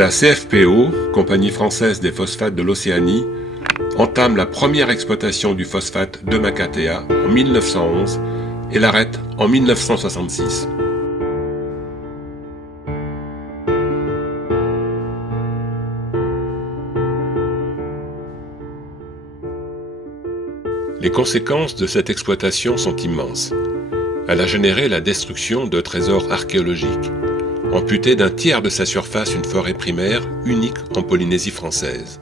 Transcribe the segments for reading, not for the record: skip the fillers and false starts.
La CFPO, Compagnie française des phosphates de l'Océanie, entame la première exploitation du phosphate de Makatea en 1911 et l'arrête en 1966. Les conséquences de cette exploitation sont immenses. Elle a généré la destruction de trésors archéologiques, amputé d'un tiers de sa surface une forêt primaire unique en Polynésie française,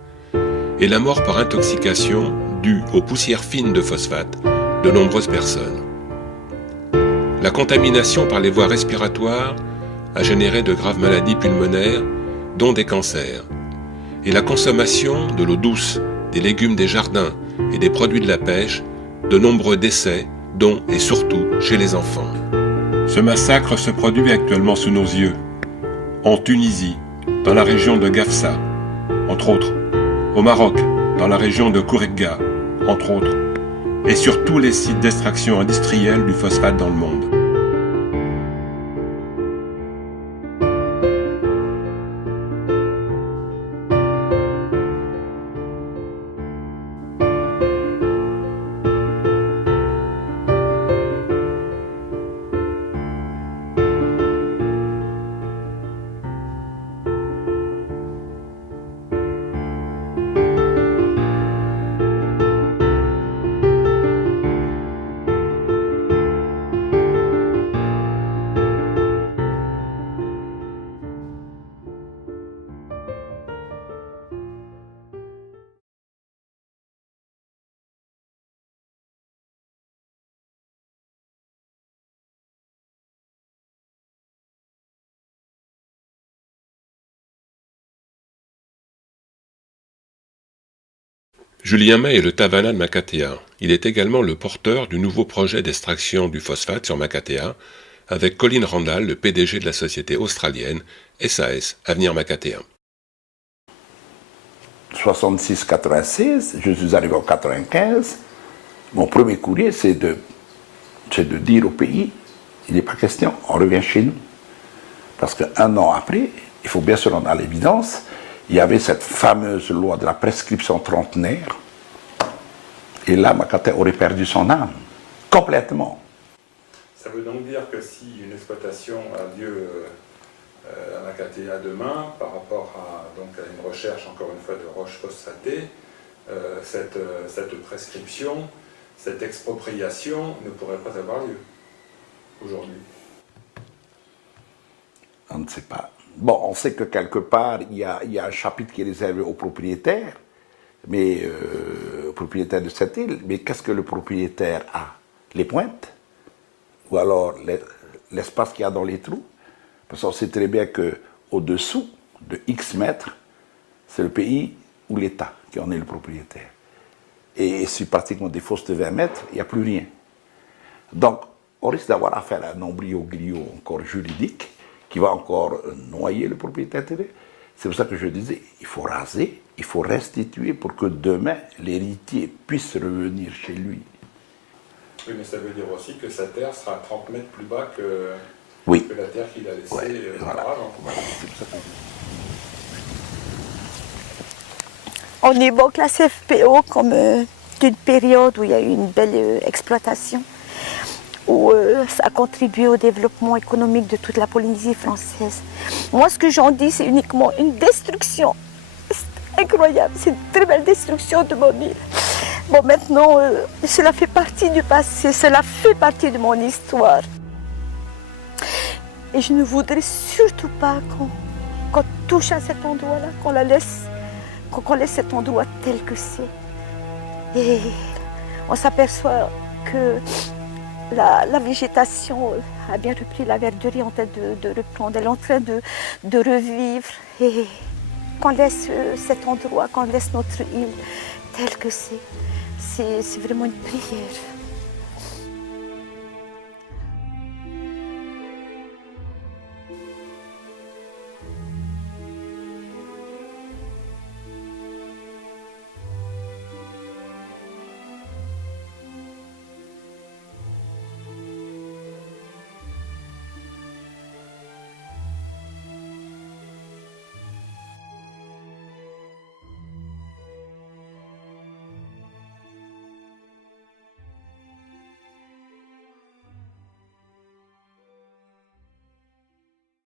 et la mort par intoxication due aux poussières fines de phosphate de nombreuses personnes. La contamination par les voies respiratoires a généré de graves maladies pulmonaires, dont des cancers, et la consommation de l'eau douce, des légumes des jardins et des produits de la pêche, de nombreux décès, dont et surtout chez les enfants. Ce massacre se produit actuellement sous nos yeux, en Tunisie, dans la région de Gafsa, entre autres, au Maroc, dans la région de Kourega, entre autres, et sur tous les sites d'extraction industrielle du phosphate dans le monde. Julien May est le Tavana de Makatea. Il est également le porteur du nouveau projet d'extraction du phosphate sur Makatea, avec Colin Randall, le PDG de la société australienne SAS Avenir Makatea. 66-96, je suis arrivé en 95. Mon premier courrier, c'est de dire au pays, il n'est pas question, on revient chez nous. Parce qu'un an après, il faut bien se rendre à l'évidence, il y avait cette fameuse loi de la prescription trentenaire. Et là, Makatea aurait perdu son âme, complètement. Ça veut donc dire que si une exploitation a lieu à Makatea demain, par rapport à une recherche, encore une fois, de roches phosphatées, cette prescription, cette expropriation ne pourrait pas avoir lieu aujourd'hui. On ne sait pas. Bon, on sait que quelque part, il y a un chapitre qui est réservé aux propriétaires, mais aux propriétaires de cette île. Mais qu'est-ce que le propriétaire a? Les pointes? Ou alors l'espace qu'il y a dans les trous? Parce qu'on sait très bien qu'au-dessous de X mètres, c'est le pays ou l'État qui en est le propriétaire. Et sur pratiquement des fosses de 20 mètres, il n'y a plus rien. Donc, on risque d'avoir affaire à un imbroglio encore juridique, qui va encore noyer le propriétaire terrien. C'est pour ça que je disais, il faut raser, il faut restituer pour que demain, l'héritier puisse revenir chez lui. Oui, mais ça veut dire aussi que sa terre sera 30 mètres plus bas que, oui. que la terre qu'il a laissée voilà. auparavant. Voilà. C'est pour ça qu'on On évoque la CFPO comme d'une période où il y a eu une belle exploitation, où ça a contribué au développement économique de toute la Polynésie française. Moi, ce que j'en dis, c'est uniquement une destruction. C'est incroyable, c'est une très belle destruction de mon île. Bon, maintenant, cela fait partie du passé, cela fait partie de mon histoire. Et je ne voudrais surtout pas qu'on touche à cet endroit-là, qu'on laisse cet endroit tel que c'est. Et on s'aperçoit que la végétation a bien repris, la verderie est en train de reprendre, elle est en train de revivre. Et qu'on laisse cet endroit, qu'on laisse notre île telle que c'est vraiment une prière.